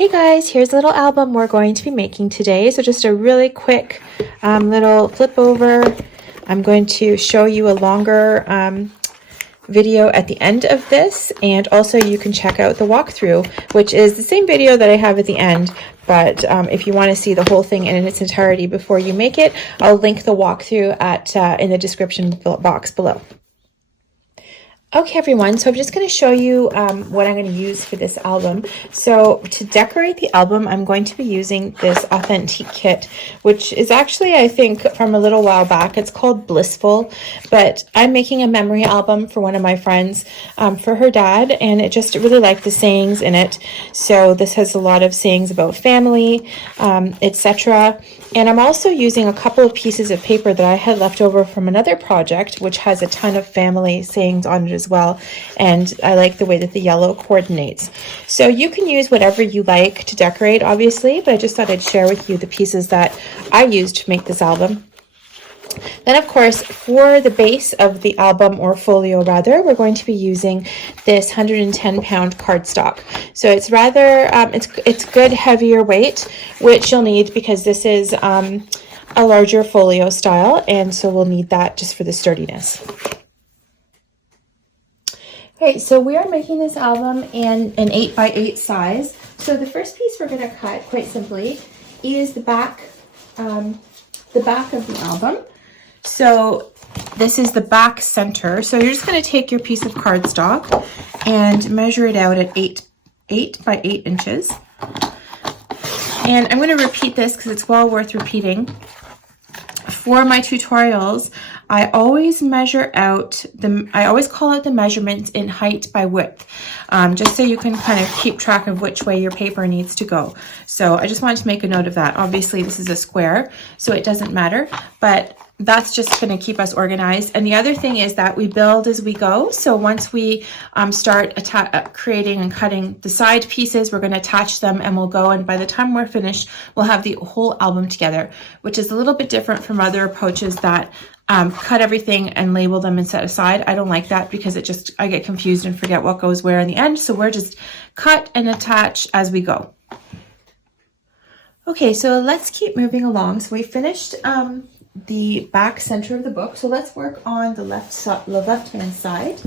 Hey guys, here's a little album we're going to be making today. So just a really quick little flip over. I'm going to show you a longer video at the end of this, and also you can check out the walkthrough, which is the same video that I have at the end, but if you want to see the whole thing in its entirety before you make it, I'll link the walkthrough at in the description box below. Okay everyone, so I'm just going to show you what I'm going to use for this album. So to decorate the album, I'm going to be using this Authentique kit, which is actually, I think, from a little while back. It's called Blissful, but I'm making a memory album for one of my friends for her dad, and it just really liked the sayings in it. So this has a lot of sayings about family, etc. And I'm also using a couple of pieces of paper that I had left over from another project, which has a ton of family sayings on it as well. And I like the way that the yellow coordinates. So you can use whatever you like to decorate, obviously, but I just thought I'd share with you the pieces that I used to make this album. Then, of course, for the base of the album, or folio rather, we're going to be using this 110-pound cardstock. So it's rather, it's good heavier weight, which you'll need because this is a larger folio style, and so we'll need that just for the sturdiness. Okay, so we are making this album in an 8x8 size. So the first piece we're going to cut, quite simply, is the back of the album. So this is the back center. So you're just going to take your piece of cardstock and measure it out at 8 by 8 inches. And I'm going to repeat this because it's well worth repeating. For my tutorials, I always measure out I always call out the measurements in height by width, just so you can kind of keep track of which way your paper needs to go. So I just wanted to make a note of that. Obviously this is a square, so it doesn't matter, but that's just going to keep us organized. And the other thing is that we build as we go. So once we start creating and cutting the side pieces, we're going to attach them and we'll go. And by the time we're finished, we'll have the whole album together, which is a little bit different from other approaches that cut everything and label them and set aside. I don't like that because I get confused and forget what goes where in the end. So we're just cut and attach as we go. Okay, so let's keep moving along. So we finished the back center of the book. So let's work on the left-hand side.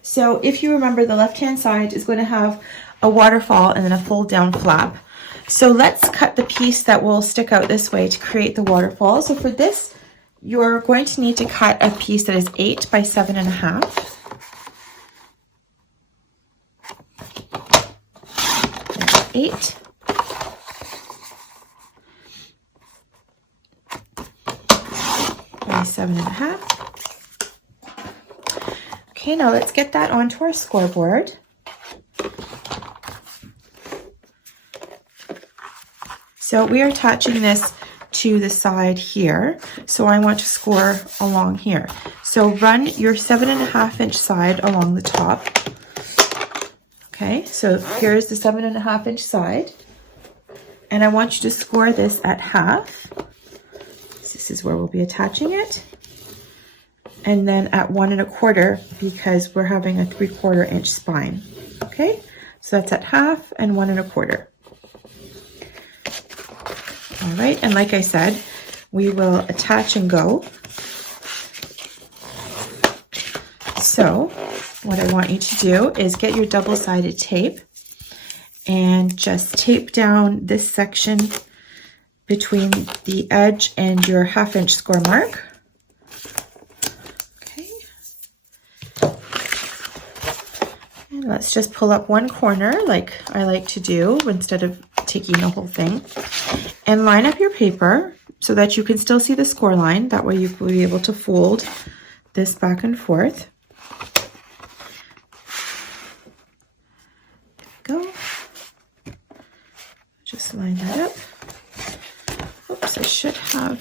So if you remember, the left-hand side is going to have a waterfall and then a fold-down flap. So let's cut the piece that will stick out this way to create the waterfall. So for this, you're going to need to cut a piece that is 8 by 7.5. 8. By 7.5. Okay, now let's get that onto our scoreboard. So we are attaching this to the side here. So I want to score along here. So run your 7.5-inch side along the top. Okay, so here's the 7.5-inch side. And I want you to score this at half. This is where we'll be attaching it. And then at 1 1/4, because we're having a 3/4 inch spine. Okay, so that's at half and 1 1/4. All right, and like I said, we will attach and go. So what I want you to do is get your double-sided tape and just tape down this section between the edge and your 1/2-inch score mark. Okay. And let's just pull up one corner like I like to do instead of taking the whole thing. And line up your paper so that you can still see the score line. That way you will be able to fold this back and forth. There we go. Just line that up. Oops, I should have,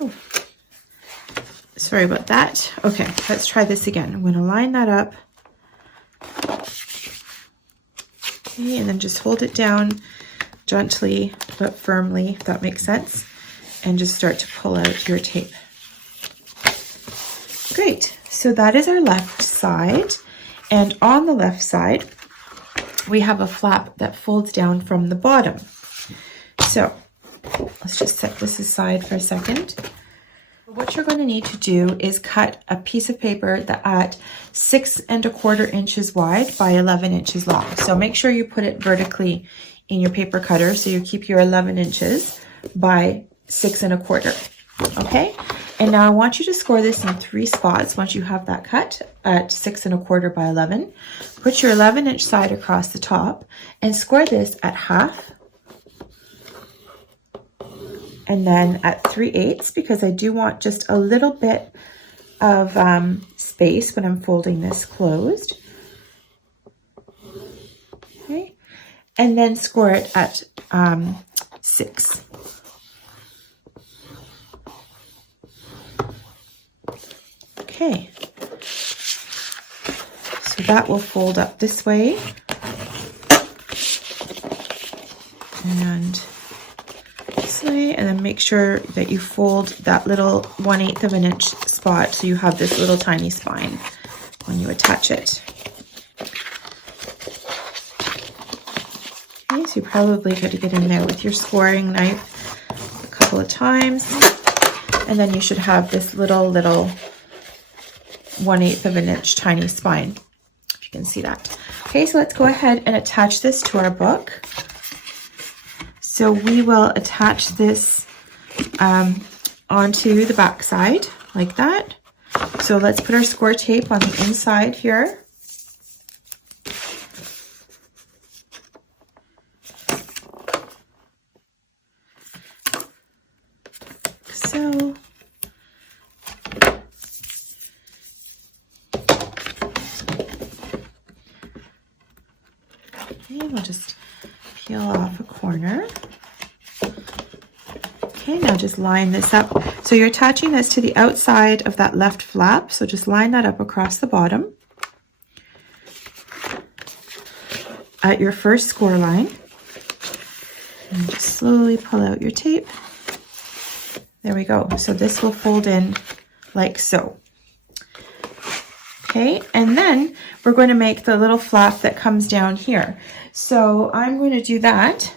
oh, sorry about that. Okay, let's try this again. I'm going to line that up. Okay, and then just hold it down gently but firmly, if that makes sense, and just start to pull out your tape. Great, so that is our left side, and on the left side we have a flap that folds down from the bottom. So let's just set this aside for a second. What you're going to need to do is cut a piece of paper that at 6 1/4 inches wide by 11 inches long. So make sure you put it vertically in your paper cutter so you keep your 11 inches by 6 1/4. Okay, and now I want you to score this in 3 spots. Once you have that cut at 6 1/4 by 11, put your 11-inch side across the top and score this at half, and then at 3/8, because I do want just a little bit of space when I'm folding this closed. Okay, and then score it at 6. Okay, so that will fold up this way, and this way, and then make sure that you fold that little 1/8 of an inch spot so you have this little tiny spine when you attach it. Okay, so you probably got to get in there with your scoring knife a couple of times, and then you should have this little 1/8 of an inch tiny spine, if you can see that. Okay, so let's go ahead and attach this to our book. So we will attach this onto the back side like that. So let's put our score tape on the inside here. So okay, we'll just peel off a corner. Okay, now just line this up. So you're attaching this to the outside of that left flap. So just line that up across the bottom at your first score line. And just slowly pull out your tape. There we go. So this will fold in like so. Okay, and then we're going to make the little flap that comes down here. So I'm going to do that.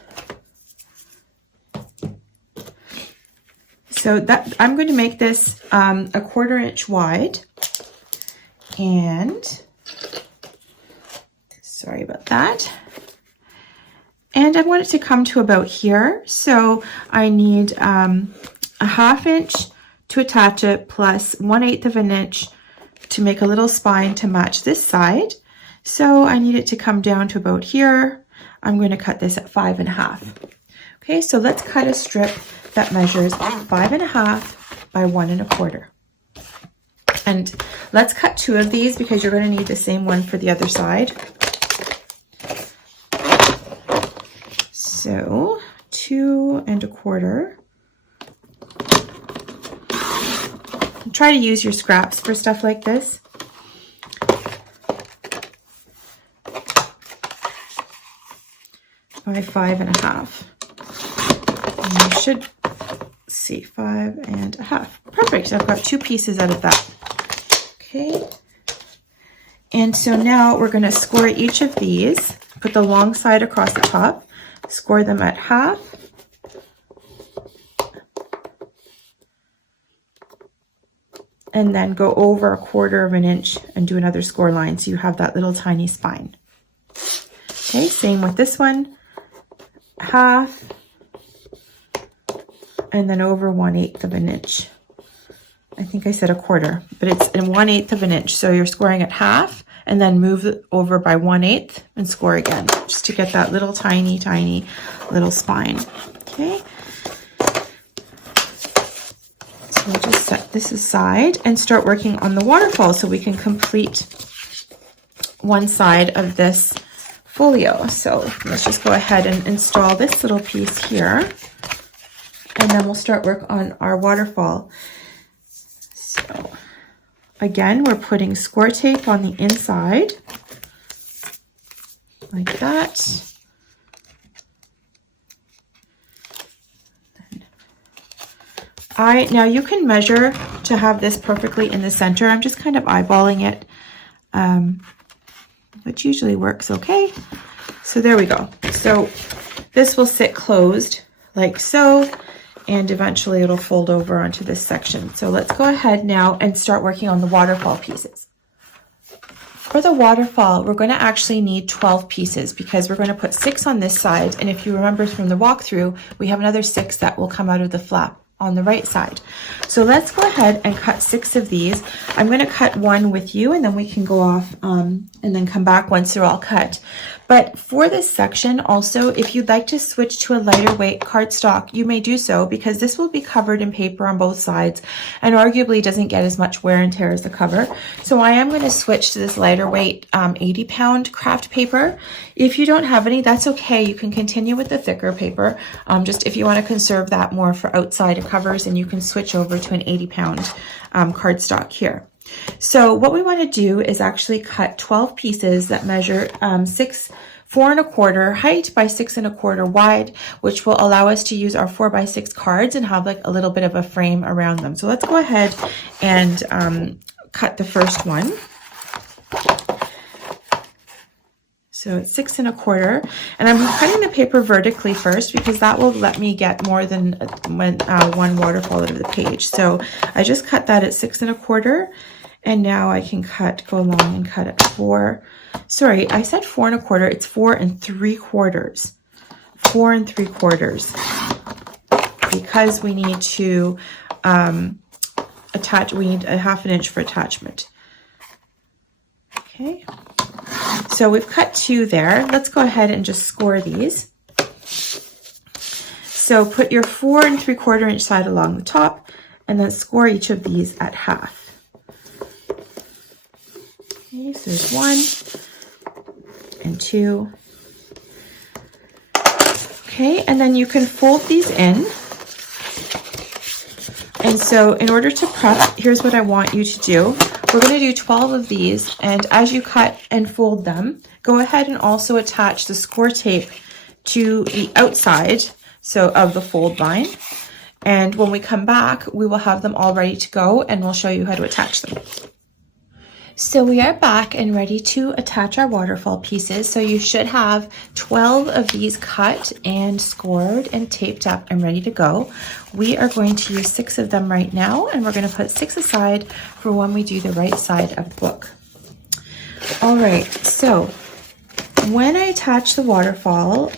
So that I'm going to make this a 1/4 inch wide, and sorry about that. And I want it to come to about here. So I need a 1/2 inch to attach it, plus 1/8 of an inch to make a little spine to match this side. So I need it to come down to about here. I'm going to cut this at 5 1/2. Okay, so let's cut a strip that measures 5 1/2 by 1 1/4. And let's cut 2 of these because you're going to need the same one for the other side. So 2 1/4. Try to use your scraps for stuff like this. By 5 1/2. And you should see 5 1/2. Perfect. I've got 2 pieces out of that. Okay. And so now we're going to score each of these. Put the long side across the top. Score them at 1/2. And then go over 1/4 of an inch and do another score line so you have that little tiny spine. Okay, same with this one. 1/2. And then over 1/8 of an inch. I think I said 1/4, but it's in 1/8 of an inch. So you're scoring at 1/2 and then move it over by 1/8 and score again, just to get that little tiny, tiny little spine. Okay. So we'll just set this aside and start working on the waterfall so we can complete one side of this folio. So let's just go ahead and install this little piece here, and then we'll start work on our waterfall. So again, we're putting score tape on the inside like that. Now you can measure to have this perfectly in the center. I'm just kind of eyeballing it, which usually works okay. So there we go. So this will sit closed like so, and eventually it'll fold over onto this section. So let's go ahead now and start working on the waterfall pieces. For the waterfall, we're going to actually need 12 pieces because we're going to put 6 on this side. And if you remember from the walkthrough, we have another 6 that will come out of the flap on the right side. So let's go ahead and cut 6 of these. I'm going to cut one with you, and then we can go off and then come back once they're all cut. But for this section also, if you'd like to switch to a lighter weight cardstock, you may do so, because this will be covered in paper on both sides and arguably doesn't get as much wear and tear as the cover. So I am going to switch to this lighter weight 80-pound craft paper. If you don't have any, that's okay. You can continue with the thicker paper, just if you want to conserve that more for outside covers, and you can switch over to an 80-pound cardstock here. So what we want to do is actually cut 12 pieces that measure 4 1/4 height by 6 1/4 wide, which will allow us to use our 4x6 cards and have like a little bit of a frame around them. So let's go ahead and cut the first one. So it's 6 1/4, and I'm cutting the paper vertically first because that will let me get more than one waterfall out of the page. So I just cut that at 6 1/4, and now I can go along and cut at 4. Sorry, I said 4 1/4. It's 4 3/4. 4 3/4, because we need to attach. We need a 1/2 inch for attachment. Okay. So we've cut 2 there. Let's go ahead and just score these. So put your 4 3/4 inch side along the top, and then score each of these at 1/2. Okay, so there's 1 and 2. Okay, and then you can fold these in. And so in order to prep, here's what I want you to do. We're going to do 12 of these, and as you cut and fold them, go ahead and also attach the score tape to the outside of the fold line. And when we come back, we will have them all ready to go, and we'll show you how to attach them. So we are back and ready to attach our waterfall pieces. So you should have 12 of these cut and scored and taped up and ready to go. We are going to use 6 of them right now, and we're going to put 6 aside for when we do the right side of the book. All right, so when I attach the waterfall,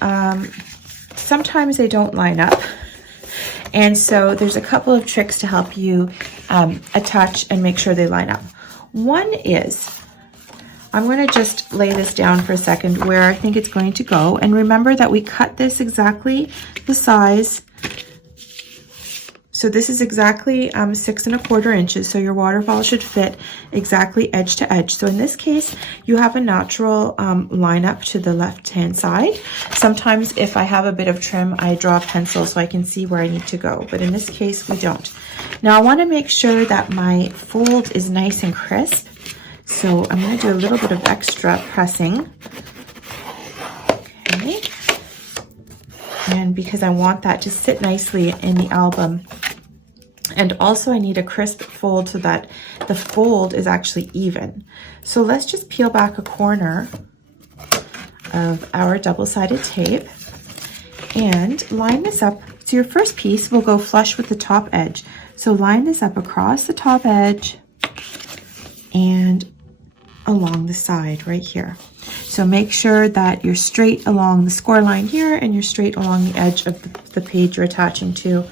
sometimes they don't line up. And so there's a couple of tricks to help you attach and make sure they line up. One is, I'm going to just lay this down for a second where I think it's going to go. And remember that we cut this exactly the size. So this is exactly 6 1/4 inches. So your waterfall should fit exactly edge to edge. So in this case, you have a natural line up to the left-hand side. Sometimes if I have a bit of trim, I draw a pencil so I can see where I need to go. But in this case, we don't. Now I want to make sure that my fold is nice and crisp. So I'm going to do a little bit of extra pressing. Okay. And because I want that to sit nicely in the album. And also I need a crisp fold so that the fold is actually even. So let's just peel back a corner of our double-sided tape and line this up. So your first piece will go flush with the top edge. So line this up across the top edge and along the side right here. So make sure that you're straight along the score line here, and you're straight along the edge of the page you're attaching to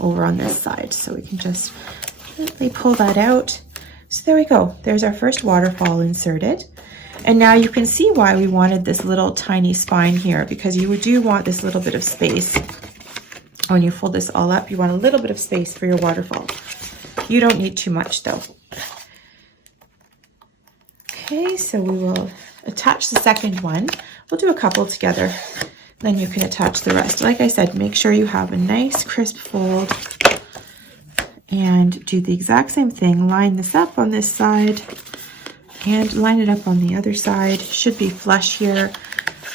over on this side. So we can just gently pull that out. So there we go. There's our first waterfall inserted. And now you can see why we wanted this little tiny spine here, because you do want this little bit of space. When you fold this all up, you want a little bit of space for your waterfall. You don't need too much though. Okay, so we will attach the second one. We'll do a couple together, then you can attach the rest. Like I said, make sure you have a nice crisp fold and do the exact same thing. Line this up on this side and line it up on the other side. Should be flush here.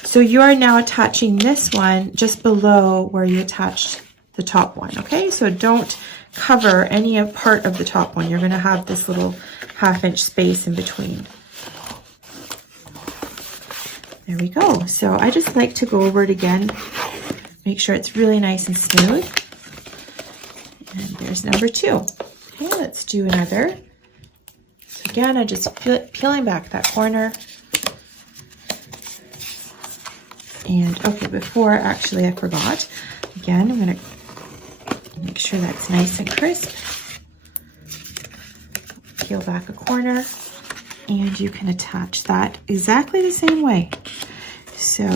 So you are now attaching this one just below where you attached the top one, okay? So don't cover any part of the top one. You're going to have this little 1/2 inch space in between. There we go. So I just like to go over it again, make sure it's really nice and smooth. And there's number 2. Okay, let's do another. So again, I'm just peeling back that corner. And okay, before actually I forgot. Again, I'm going to make sure that's nice and crisp. Peel back a corner, and you can attach that exactly the same way. So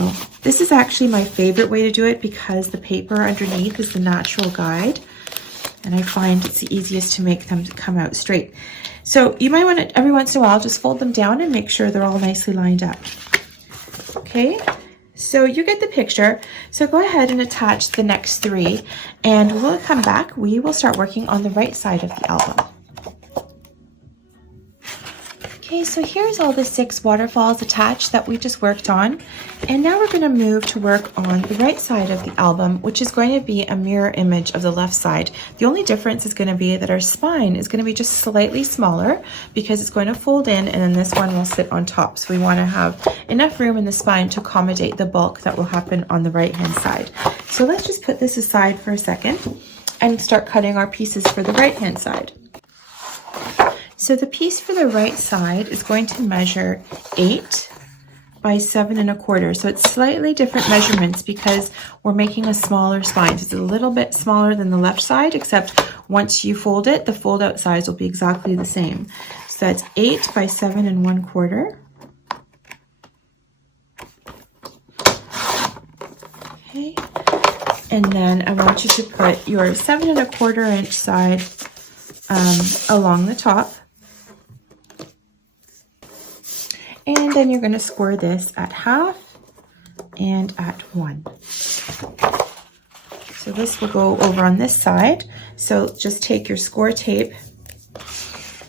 this is actually my favorite way to do it because the paper underneath is the natural guide, and I find it's the easiest to make them come out straight. So you might want to, every once in a while, just fold them down and make sure they're all nicely lined up. Okay, so you get the picture. So go ahead and attach the next 3, and when we come back, we will start working on the right side of the album. Okay, so here's all the 6 waterfalls attached that we just worked on. And now we're going to move to work on the right side of the album, which is going to be a mirror image of the left side. The only difference is going to be that our spine is going to be just slightly smaller because it's going to fold in, and then this one will sit on top. So we want to have enough room in the spine to accommodate the bulk that will happen on the right-hand side. So let's just put this aside for a second and start cutting our pieces for the right-hand side. So the piece for the right side is going to measure 8 by 7 1/4. So it's slightly different measurements because we're making a smaller spine. So it's a little bit smaller than the left side, except once you fold it, the fold out size will be exactly the same. So that's 8 by 7 1/4. Okay. And then I want you to put your 7 1/4 inch side along the top. And then you're going to score this at 1/2 and at 1. So this will go over on this side. So just take your score tape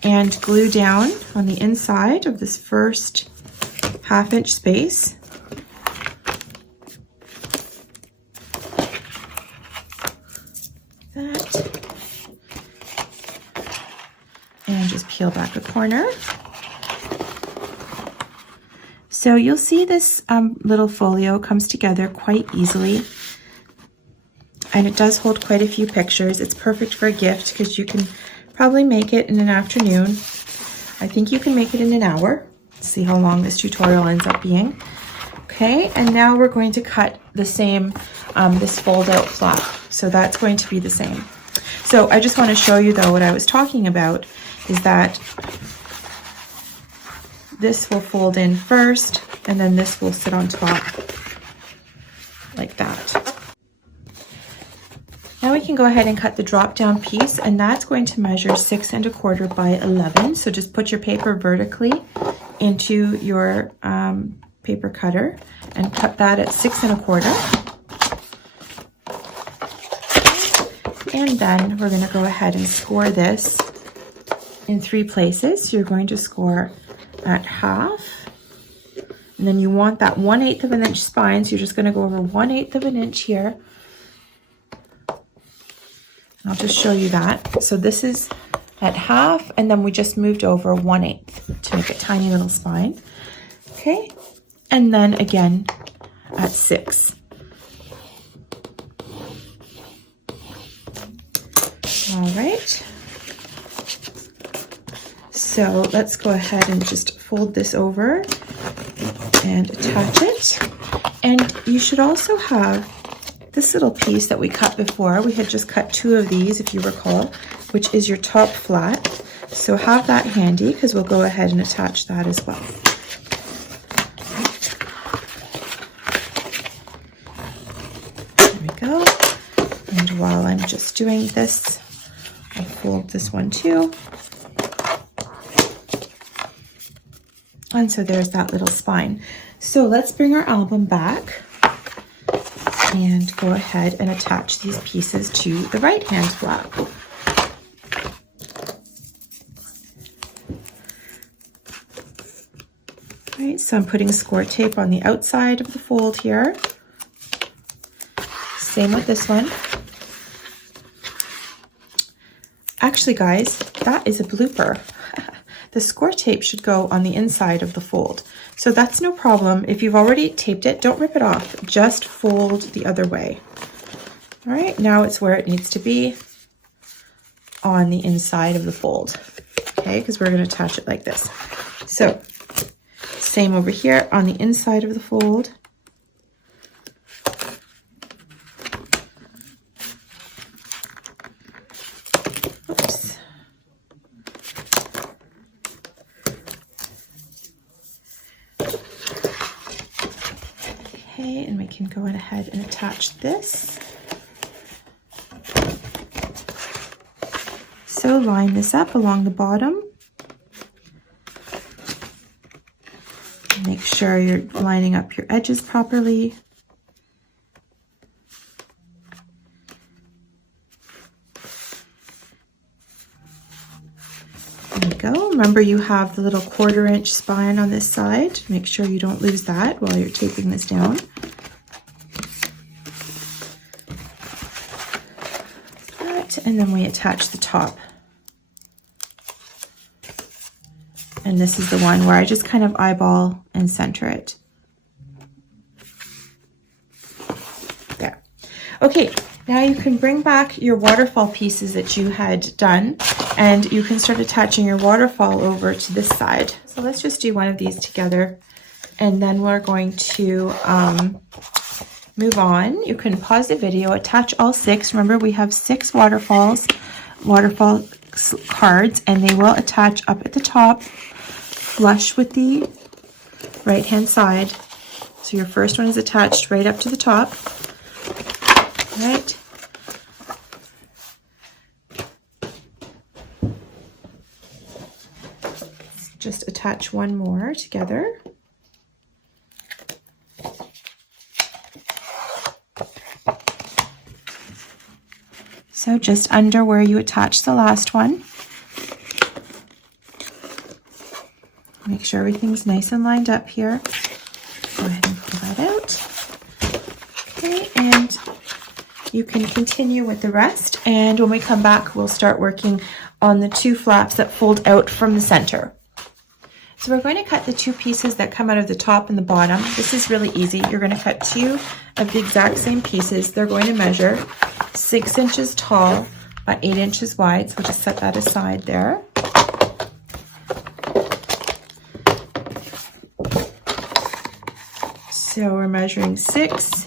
and glue down on the inside of this first 1/2 inch space. Like that. And just peel back a corner. So you'll see this little folio comes together quite easily, and it does hold quite a few pictures. It's perfect for a gift because you can probably make it in an afternoon. I think you can make it in an hour. Let's see how long this tutorial ends up being. Okay, and now we're going to cut the same, this fold out flap. So that's going to be the same. So I just want to show you though what I was talking about is that this will fold in first, and then this will sit on top like that. Now we can go ahead and cut the drop down piece, and that's going to measure 6 1/4 by 11. So just put your paper vertically into your paper cutter and cut that at 6 1/4. And then we're going to go ahead and score this in 3 places. So you're going to score at 1/2, and then you want that 1/8 of an inch spine, so you're just going to go over 1/8 of an inch here. I'll just show you that. So this is at 1/2, and then we just moved over 1/8 to make a tiny little spine. Okay, and then again at 6. All right. So let's go ahead and just fold this over and attach it. And you should also have this little piece that we cut before. We had just cut 2 of these, if you recall, which is your top flat. So have that handy because we'll go ahead and attach that as well. There we go. And while I'm just doing this, I'll fold this one too. And so there's that little spine. So let's bring our album back and go ahead and attach these pieces to the right hand flap. Right, so I'm putting score tape on the outside of the fold here. Same with this one. Actually, guys, that is a blooper. the score tape should go on the inside of the fold. So that's no problem. If you've already taped it, don't rip it off. Just fold the other way. All right, now it's where it needs to be, on the inside of the fold. Okay, because we're going to attach it like this. So same over here on the inside of the fold. Oops. Okay, and we can go ahead and attach this. So line this up along the bottom. Make sure you're lining up your edges properly. There you go. Remember, you have the little 1/4 inch spine on this side. Make sure you don't lose that while you're taping this down. That, and then we attach the top. And this is the one where I just kind of eyeball and center it. There. Okay, now you can bring back your waterfall pieces that you had done, and you can start attaching your waterfall over to this side. So let's just do one of these together, and then we're going to move on. You can pause the video, attach all 6. Remember, we have 6 waterfall cards, and they will attach up at the top, flush with the right hand side. So your first one is attached right up to the top. All right. Let's just attach one more together. So just under where you attach the last one. Make sure everything's nice and lined up here. Go ahead and pull that out. Okay, and you can continue with the rest. And when we come back, we'll start working on the 2 flaps that fold out from the center. So we're going to cut the 2 pieces that come out of the top and the bottom. This is really easy. You're going to cut 2 of the exact same pieces. They're going to measure 6 inches tall by 8 inches wide. So we'll just set that aside there. So we're measuring 6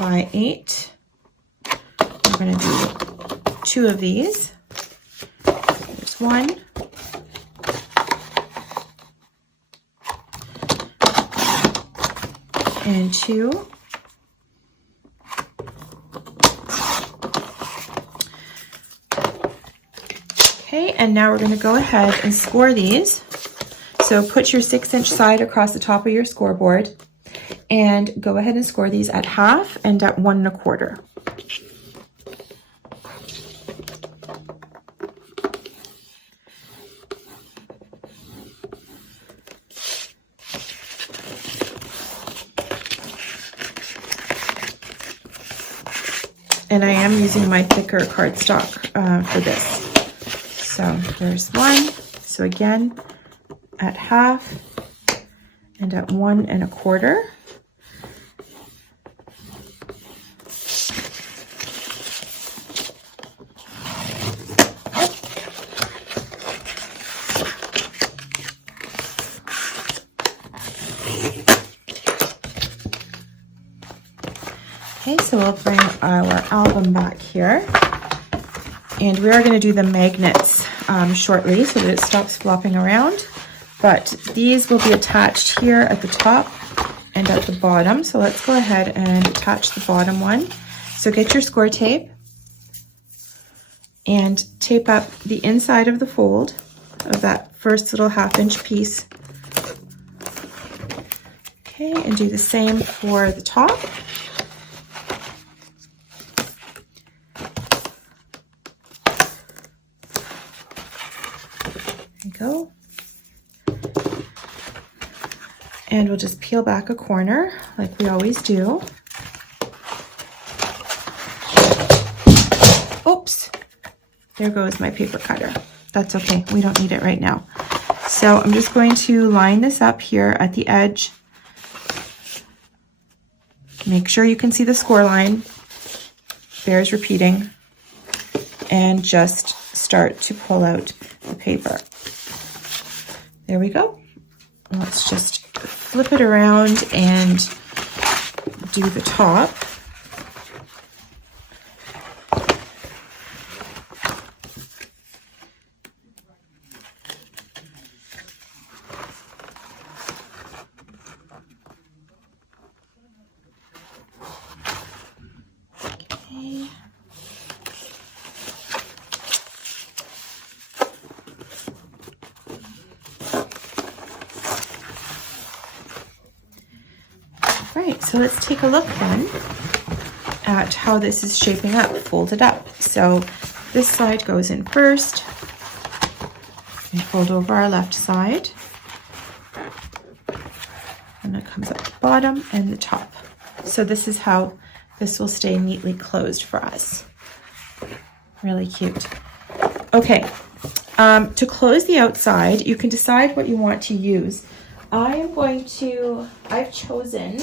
by 8. We're going to do 2 of these. There's 1. And 2. Okay, and now we're going to go ahead and score these. So put your 6-inch side across the top of your scoreboard and go ahead and score these at 1/2 and at 1 1/4. And I am using my thicker cardstock for this. So there's 1. So again, at 1/2 and at 1 1/4. Okay, so we'll bring our album back here, and we are going to do the magnets shortly so that it stops flopping around. But these will be attached here at the top and at the bottom. So let's go ahead and attach the bottom one. So get your score tape and tape up the inside of the fold of that first little 1/2-inch piece. Okay, and do the same for the top. There you go. And we'll just peel back a corner like we always do. Oops. There goes my paper cutter. That's okay, we don't need it right now. So I'm just going to line this up here at the edge. Make sure you can see the score line. Bears repeating. And just start to pull out the paper. There we go. Let's just flip it around and do the top. Okay. Right, so let's take a look then at how this is shaping up, folded up. So this side goes in first, and fold over our left side, and it comes up the bottom and the top. So this is how this will stay neatly closed for us. Really cute. Okay, to close the outside, you can decide what you want to use. I've chosen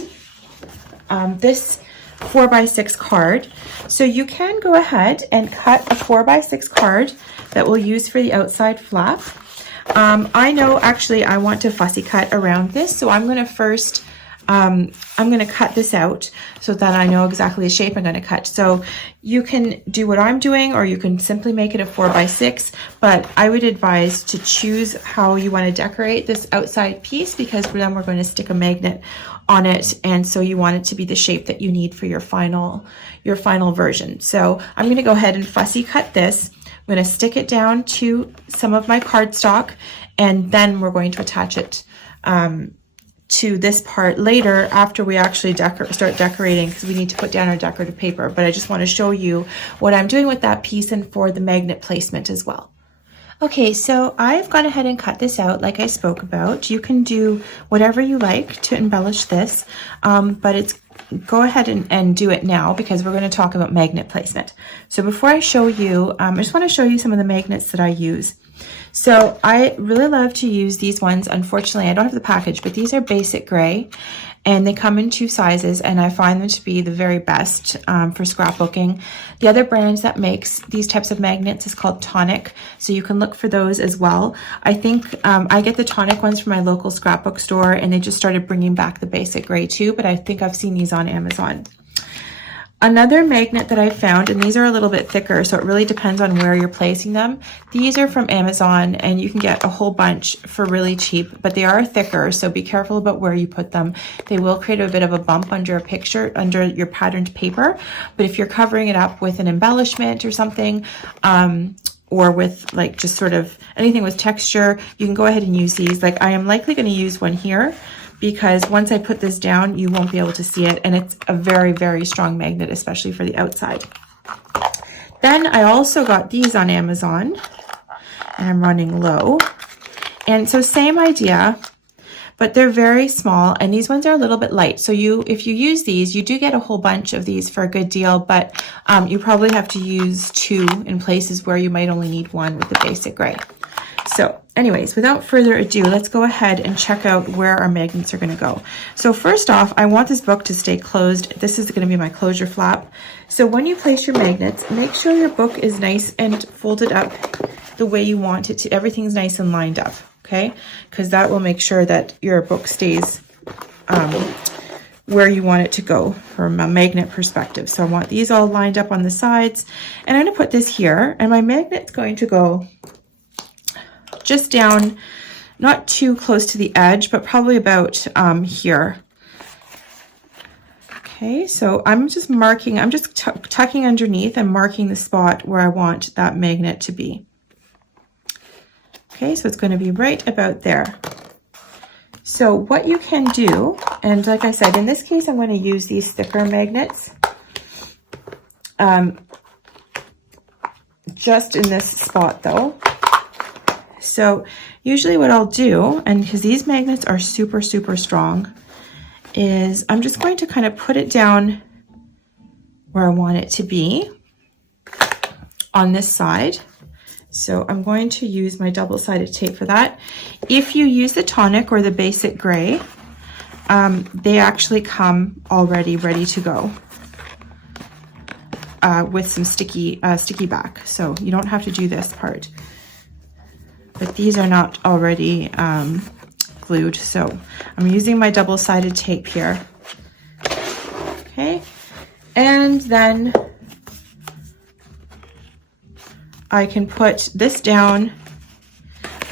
this 4x6 card. So you can go ahead and cut a 4x6 card that we'll use for the outside flap. I know actually I want to fussy cut around this, so I'm going to first I'm going to cut this out so that I know exactly the shape I'm going to cut. So you can do what I'm doing, or you can simply make it a 4x6, but I would advise to choose how you want to decorate this outside piece, because then we're going to stick a magnet on it, and so you want it to be the shape that you need for your final version. So I'm going to go ahead and fussy cut this. I'm going to stick it down to some of my cardstock, and then we're going to attach it to this part later after we actually start decorating, because we need to put down our decorative paper. But I just want to show you what I'm doing with that piece and for the magnet placement as well. Okay, so I've gone ahead and cut this out like I spoke about. You can do whatever you like to embellish this, but go ahead and do it now, because we're going to talk about magnet placement. So before I show you, I just want to show you some of the magnets that I use. So I really love to use these ones. Unfortunately, I don't have the package, but these are basic gray, and they come in 2 sizes, and I find them to be the very best for scrapbooking. The other brand that makes these types of magnets is called Tonic, so you can look for those as well. I think I get the Tonic ones from my local scrapbook store, and they just started bringing back the basic gray too, but I think I've seen these on Amazon. Another magnet that I found, and these are a little bit thicker, so it really depends on where you're placing them. These are from Amazon, and you can get a whole bunch for really cheap, but they are thicker, so be careful about where you put them. They will create a bit of a bump under a picture, under your patterned paper, but if you're covering it up with an embellishment or something, or with like just sort of anything with texture, you can go ahead and use these. Like I am likely going to use one here, because once I put this down, you won't be able to see it, and it's a very, very strong magnet, especially for the outside. Then I also got these on Amazon, and I'm running low. And so same idea, but they're very small, and these ones are a little bit light. So if you use these, you do get a whole bunch of these for a good deal, but you probably have to use 2 in places where you might only need 1 with the basic gray. So anyways, without further ado, let's go ahead and check out where our magnets are going to go. So first off, I want this book to stay closed. This is going to be my closure flap. So when you place your magnets, make sure your book is nice and folded up the way you want it to. Everything's nice and lined up, okay? Because that will make sure that your book stays where you want it to go from a magnet perspective. So I want these all lined up on the sides, and I'm going to put this here, and my magnet's going to go just down, not too close to the edge, but probably about here. Okay, so I'm just marking, I'm just tucking underneath and marking the spot where I want that magnet to be. Okay, so it's going to be right about there. So what you can do, and like I said, in this case, I'm going to use these thicker magnets. Just in this spot though. So usually what I'll do, and because these magnets are super, super strong, is I'm just going to kind of put it down where I want it to be on this side. So I'm going to use my double-sided tape for that. If you use the tonic or the basic gray, they actually come already ready to go with some sticky back. So you don't have to do this part. But these are not already glued. So I'm using my double-sided tape here. Okay, and then I can put this down,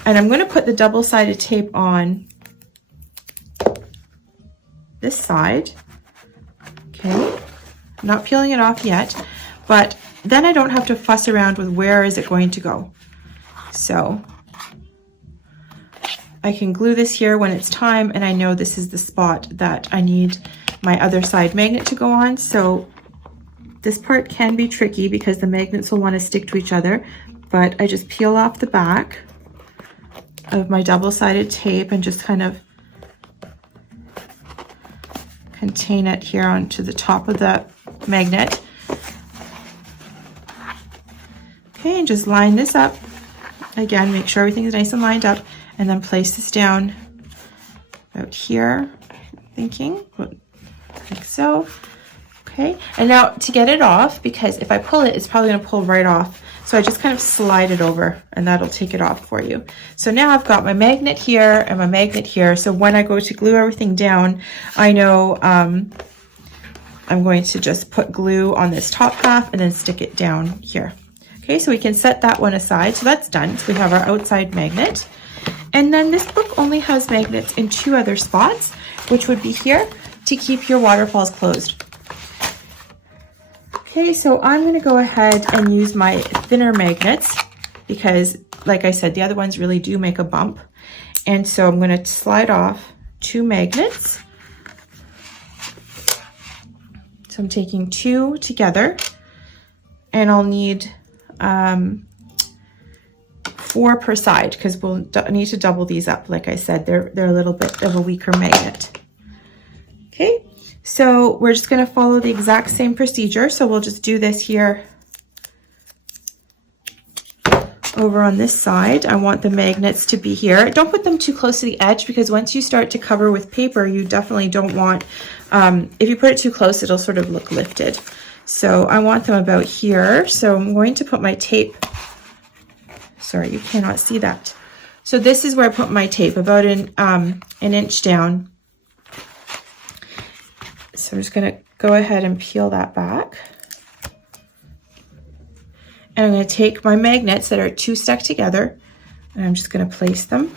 and I'm going to put the double-sided tape on this side. Okay, I'm not peeling it off yet, but then I don't have to fuss around with where is it going to go. So I can glue this here when it's time, and I know this is the spot that I need my other side magnet to go on. So this part can be tricky because the magnets will want to stick to each other, but I just peel off the back of my double-sided tape and just kind of contain it here onto the top of the magnet. Okay, and just line this up. Again, make sure everything is nice and lined up, and then place this down about here, thinking, like so. Okay, and now to get it off, because if I pull it, it's probably going to pull right off. So I just kind of slide it over, and that'll take it off for you. So now I've got my magnet here and my magnet here. So when I go to glue everything down, I know I'm going to just put glue on this top half and then stick it down here. Okay, so we can set that one aside. So that's done. So we have our outside magnet. And then this book only has magnets in 2 other spots, which would be here to keep your waterfalls closed. Okay, so I'm going to go ahead and use my thinner magnets because, like I said, the other ones really do make a bump. And so I'm going to slide off 2 magnets. So I'm taking 2 together, and I'll need 4 per side because we'll need to double these up. Like I said, they're a little bit of a weaker magnet. Okay, so we're just going to follow the exact same procedure. So we'll just do this here over on this side. I want the magnets to be here. Don't put them too close to the edge because once you start to cover with paper, you definitely don't want, if you put it too close, it'll sort of look lifted. So I want them about here. So I'm going to put my tape. Sorry, you cannot see that. So this is where I put my tape, about an inch down. So I'm just going to go ahead and peel that back. And I'm going to take my magnets that are 2 stuck together, and I'm just going to place them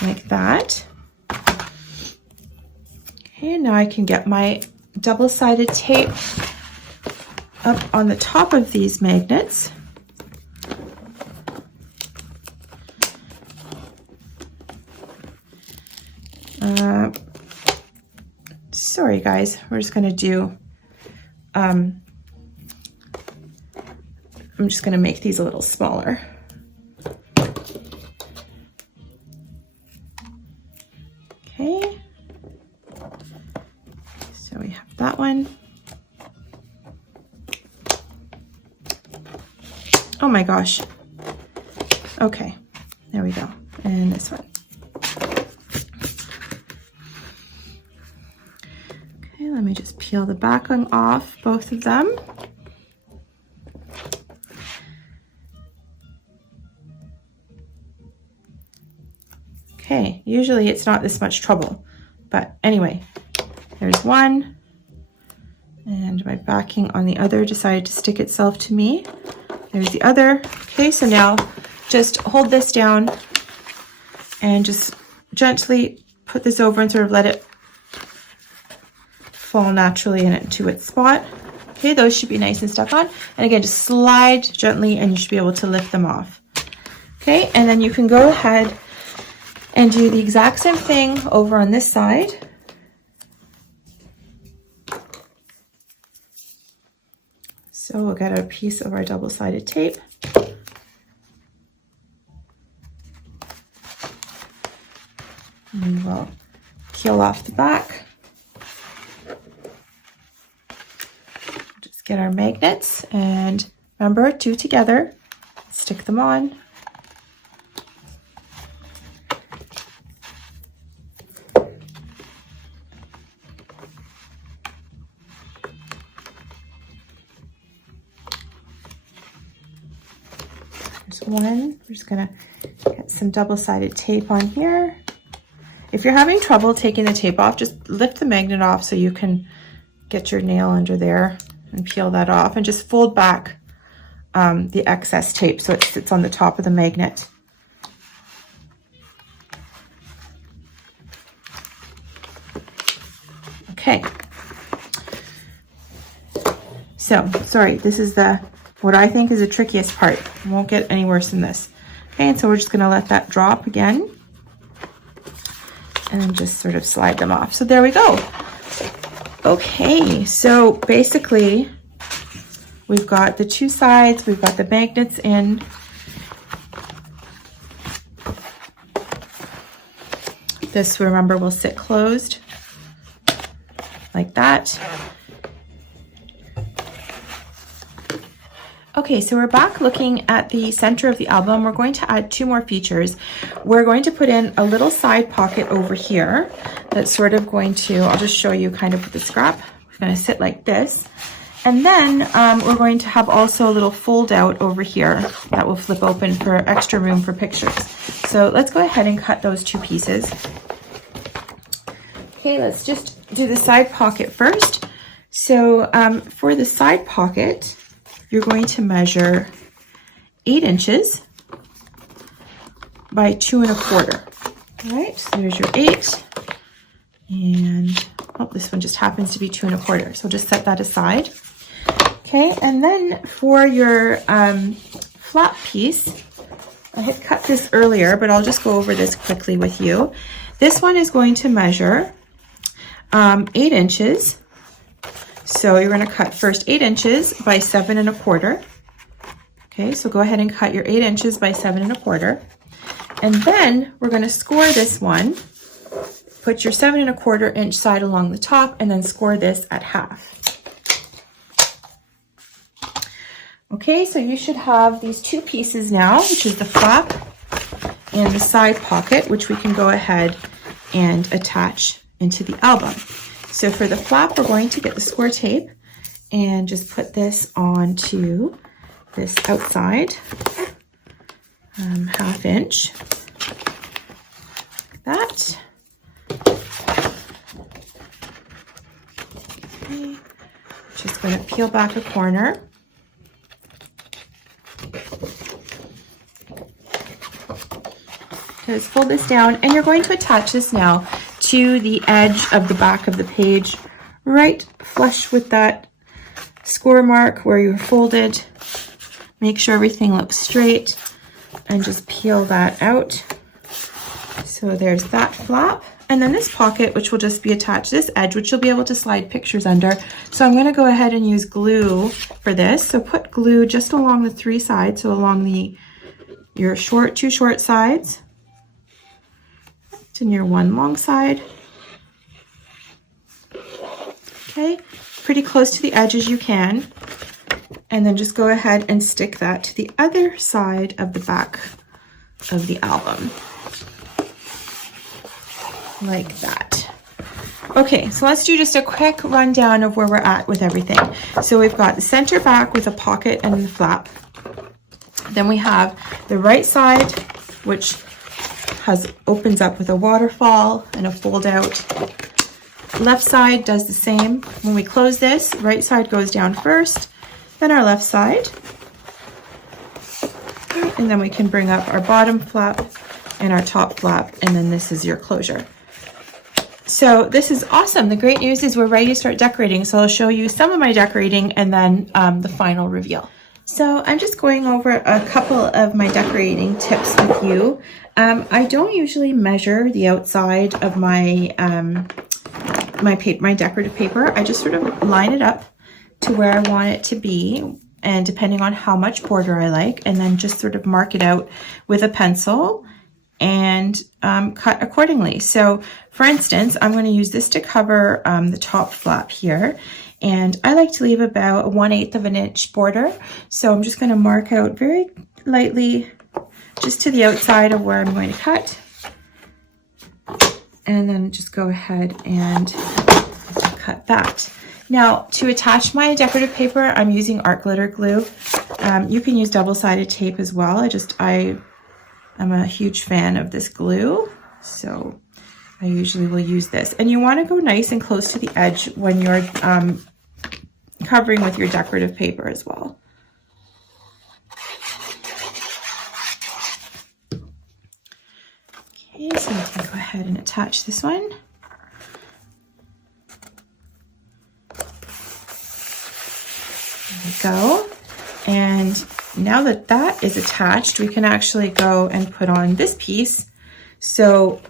like that. Okay, now I can get my double-sided tape up on the top of these magnets. Sorry guys, we're just going to do, I'm just going to make these a little smaller. Okay, so we have that one. Oh my gosh. Okay, there we go. And this one. Okay, let me just peel the backing off both of them. Okay, usually it's not this much trouble, but anyway, there's one, and my backing on the other decided to stick itself to me. There's the other. Okay, so now just hold this down and just gently put this over and sort of let it fall naturally into its spot. Okay, those should be nice and stuck on. And again, just slide gently and you should be able to lift them off. Okay, and then you can go ahead and do the exact same thing over on this side. So we'll get a piece of our double-sided tape. And we'll peel off the back. Just get our magnets, and remember, 2 together, stick them on. There's one. We're just gonna get some double-sided tape on here. If you're having trouble taking the tape off, just lift the magnet off so you can get your nail under there and peel that off, and just fold back the excess tape so it sits on the top of the magnet. Okay. So, sorry, this is what I think is the trickiest part. It won't get any worse than this. Okay, and so we're just gonna let that drop again and then just sort of slide them off. So there we go. Okay, so basically we've got the 2 sides, we've got the magnets in. This, remember, will sit closed like that. Okay, so we're back looking at the center of the album. We're going to add 2 more features. We're going to put in a little side pocket over here that's sort of going to, I'll just show you kind of with the scrap. It's going to sit like this. And then we're going to have also a little fold out over here that will flip open for extra room for pictures. So let's go ahead and cut those 2 pieces. Okay, let's just do the side pocket first. So for the side pocket, you're going to measure 8 inches by 2 1/4. All right, so there's your 8. And, oh, this one just happens to be 2 1/4. So just set that aside. Okay, and then for your flap piece, I had cut this earlier, but I'll just go over this quickly with you. This one is going to measure 8 inches. So you're going to cut first 8 inches by 7 1/4. Okay, so go ahead and cut your 8 inches by 7 1/4. And then we're going to score this one. Put your 7 1/4 inch side along the top and then score this at half. Okay, so you should have these 2 pieces now, which is the flap and the side pocket, which we can go ahead and attach into the album. So for the flap, we're going to get the score tape and just put this onto this outside 1/2 inch, like that. Okay. Just going to peel back a corner. Just fold this down, and you're going to attach this now to the edge of the back of the page, right flush with that score mark where you're folded. Make sure everything looks straight and just peel that out. So there's that flap. And then this pocket, which will just be attached to this edge, which you'll be able to slide pictures under. So I'm going to go ahead and use glue for this. So put glue just along the 3 sides, so along your 2 short sides, and your 1 long side. Okay, pretty close to the edge as you can. And then just go ahead and stick that to the other side of the back of the album. Like that. Okay, so let's do just a quick rundown of where we're at with everything. So we've got the center back with a pocket and the flap. Then we have the right side, which opens up with a waterfall and a fold out. Left side does the same. When we close this, right side goes down first, then our left side. And then we can bring up our bottom flap and our top flap, and then this is your closure. So this is awesome. The great news is we're ready to start decorating. So I'll show you some of my decorating and then the final reveal. So I'm just going over a couple of my decorating tips with you. I don't usually measure the outside of my my decorative paper. I just sort of line it up to where I want it to be, and depending on how much border I like, and then just sort of mark it out with a pencil and cut accordingly. So for instance, I'm going to use this to cover the top flap here, And I like to leave about 1/8 of an inch border. So I'm just going to mark out very lightly just to the outside of where I'm going to cut. And then just go ahead and cut that. Now, to attach my decorative paper, I'm using art glitter glue. You can use double-sided tape as well. I'm a huge fan of this glue, so I usually will use this. And you want to go nice and close to the edge when you're covering with your decorative paper as well. Okay, so I can go ahead and attach this one. There we go. And now that that is attached, we can actually go and put on this piece. So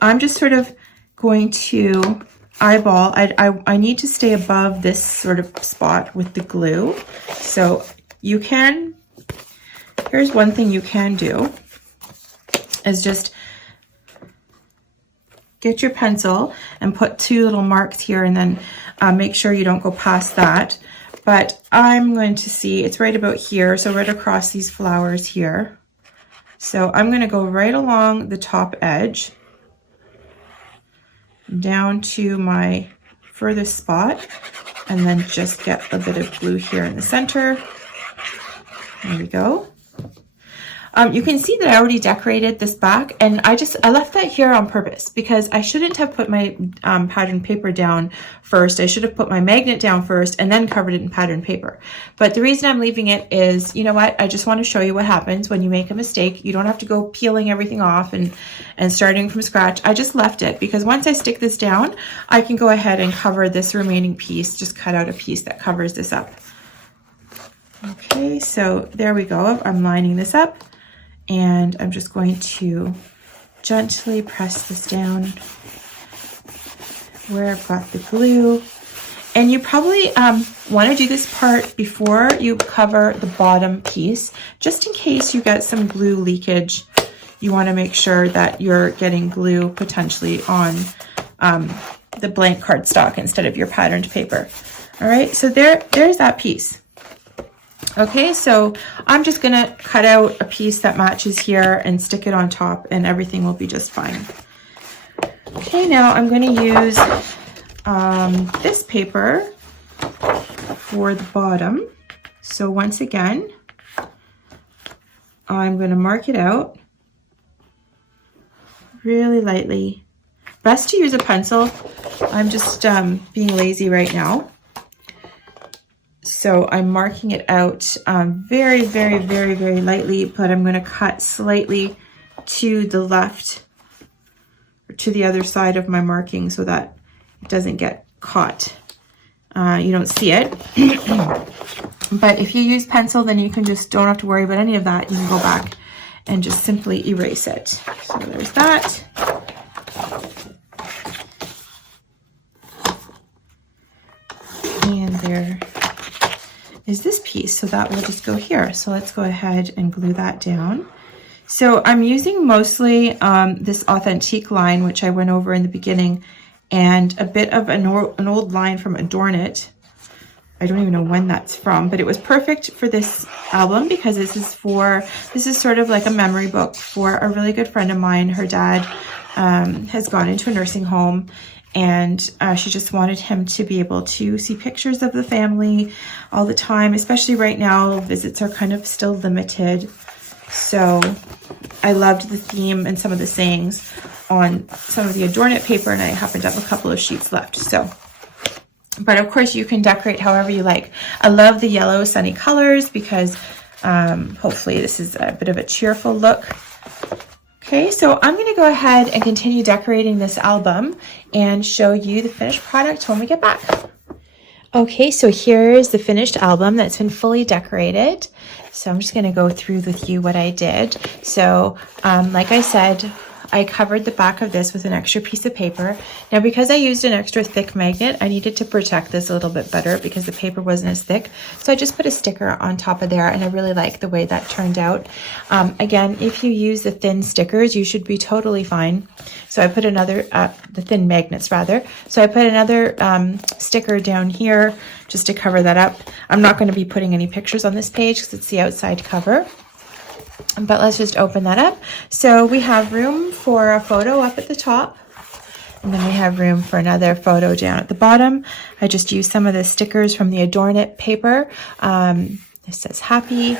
I'm just sort of going to eyeball. I need to stay above this sort of spot with the glue. So you can, here's one thing you can do, is just get your pencil and put 2 little marks here, and then make sure you don't go past that. But I'm going to see, it's right about here, so right across these flowers here. So I'm going to go right along the top edge down to my furthest spot, and then just get a bit of glue here in the center. There we go. You can see that I already decorated this back, and I left that here on purpose because I shouldn't have put my patterned paper down first. I should have put my magnet down first and then covered it in patterned paper. But the reason I'm leaving it is, you know what, I just want to show you what happens when you make a mistake. You don't have to go peeling everything off and starting from scratch. I just left it because once I stick this down, I can go ahead and cover this remaining piece, just cut out a piece that covers this up. Okay, so there we go. I'm lining this up. And I'm just going to gently press this down where I've got the glue. And you probably want to do this part before you cover the bottom piece, just in case you get some glue leakage. You want to make sure that you're getting glue potentially on the blank cardstock instead of your patterned paper. All right, so there's that piece. Okay, so I'm just going to cut out a piece that matches here and stick it on top, and everything will be just fine. Okay, now I'm going to use this paper for the bottom. So once again, I'm going to mark it out really lightly. Best to use a pencil. I'm just being lazy right now. So I'm marking it out very, very, very, very lightly, but I'm going to cut slightly to the left or to the other side of my marking so that it doesn't get caught. You don't see it. But if you use pencil, then you can just don't have to worry about any of that. You can go back and just simply erase it. So there's that. And there is this piece, so that will just go here. So let's go ahead and glue that down. So I'm using mostly this Authentique line, which I went over in the beginning, and a bit of an old line from Adorn It. I don't even know when that's from, but it was perfect for this album because this is sort of like a memory book for a really good friend of mine. Her dad has gone into a nursing home, and she just wanted him to be able to see pictures of the family all the time, especially right now. Visits are kind of still limited. So I loved the theme and some of the sayings on some of the Adorn It paper, and I happen to have a couple of sheets left. So, but of course you can decorate however you like. I love the yellow sunny colors because hopefully this is a bit of a cheerful look. Okay, so I'm going to go ahead and continue decorating this album and show you the finished product when we get back. Okay, so here's the finished album that's been fully decorated. So I'm just going to go through with you what I did. So like I said, I covered the back of this with an extra piece of paper. Now, because I used an extra thick magnet, I needed to protect this a little bit better because the paper wasn't as thick. So I just put a sticker on top of there, and I really like the way that turned out. Again, if you use the thin stickers, you should be totally fine. So I put another, the thin magnets rather. So I put another sticker down here just to cover that up. I'm not going to be putting any pictures on this page because it's the outside cover. But let's just open that up. So we have room for a photo up at the top, and then we have room for another photo down at the bottom. I just used some of the stickers from the Adorn It paper. This says happy.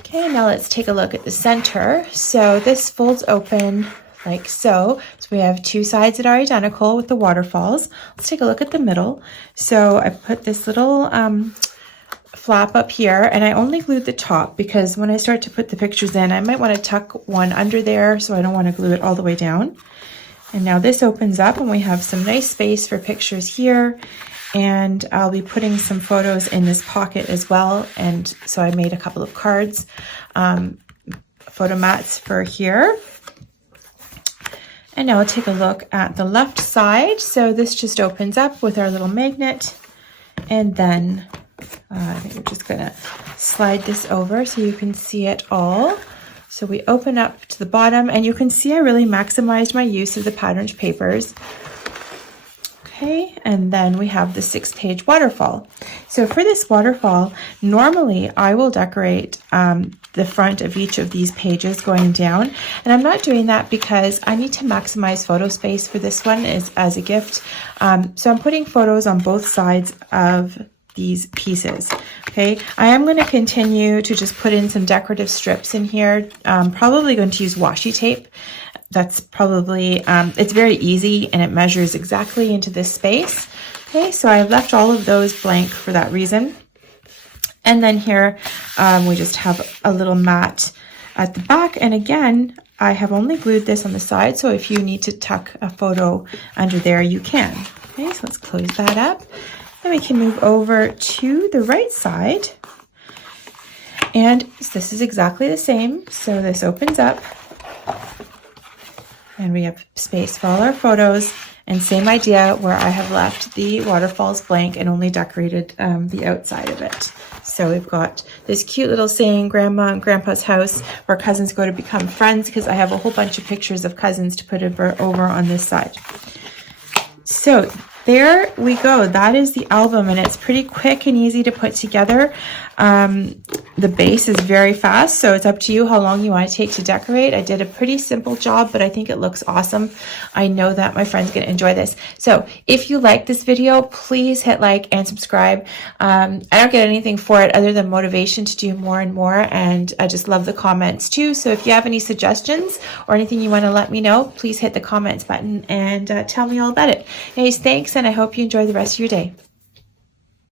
Okay, now let's take a look at the center. So this folds open like so. So we have two sides that are identical with the waterfalls. Let's take a look at the middle. So I put this little flap up here, and I only glued the top because when I start to put the pictures in, I might want to tuck one under there, so I don't want to glue it all the way down. And now this opens up, and we have some nice space for pictures here, and I'll be putting some photos in this pocket as well. And so I made a couple of cards, photo mats for here. And now we'll take a look at the left side. So this just opens up with our little magnet, and then I think we're just going to slide this over so you can see it all. So we open up to the bottom, and you can see I really maximized my use of the patterned papers. Okay, and then we have the 6-page waterfall. So for this waterfall, normally I will decorate the front of each of these pages going down, and I'm not doing that because I need to maximize photo space for this one as a gift. So I'm putting photos on both sides of these pieces. Okay, I am going to continue to just put in some decorative strips in here. I'm probably going to use washi tape. That's probably, it's very easy, and it measures exactly into this space. Okay, so I left all of those blank for that reason. And then here we just have a little mat at the back, and again, I have only glued this on the side, so if you need to tuck a photo under there, you can. Okay, so let's close that up. Then we can move over to the right side, and this is exactly the same. So this opens up, and we have space for all our photos, and same idea where I have left the waterfalls blank and only decorated the outside of it. So we've got this cute little saying, Grandma and Grandpa's house, where cousins go to become friends, because I have a whole bunch of pictures of cousins to put over on this side. So there we go. That is the album, and it's pretty quick and easy to put together. The base is very fast, so it's up to you how long you want to take to decorate. I did a pretty simple job, but I think it looks awesome. I know that my friend's going to enjoy this. So if you like this video, please hit like and subscribe. I don't get anything for it other than motivation to do more and more, and I just love the comments too. So if you have any suggestions or anything you want to let me know, please hit the comments button and tell me all about it. Anyways, thanks, and I hope you enjoy the rest of your day.